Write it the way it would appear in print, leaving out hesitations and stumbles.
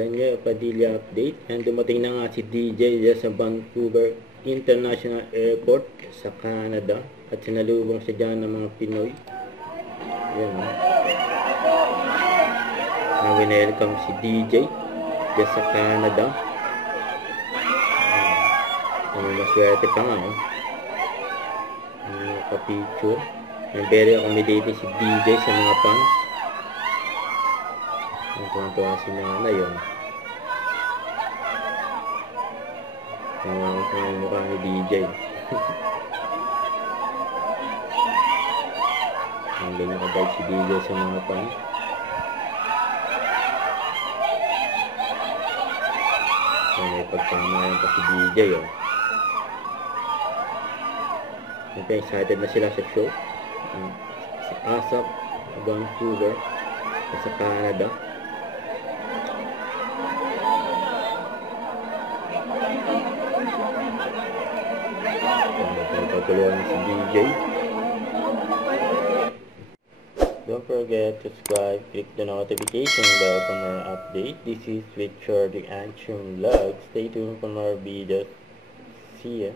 Daniel Padilla update. And dumating na nga si DJ sa Vancouver International Airport sa Canada. At sinalubong siya dyan ng mga Pinoy. Yan. Welcome si DJ dyan sa Canada. Maswerte pa nga. Nakapicture. And very accommodating si DJ sa mga fans. Tuwan-tuwa si Nana yun. Ang mukha ni DJ. Ang nakabag si DJ sa mga fans. May pagkamayan pa si DJ yun. Excited na sila sa show. Sa ASAP, Vancouver, sa Canada. Pagkuluan si DJ. Don't forget to subscribe, click the notification bell for more update. This is Richard the Action Vlog. Stay tuned for more videos. See ya.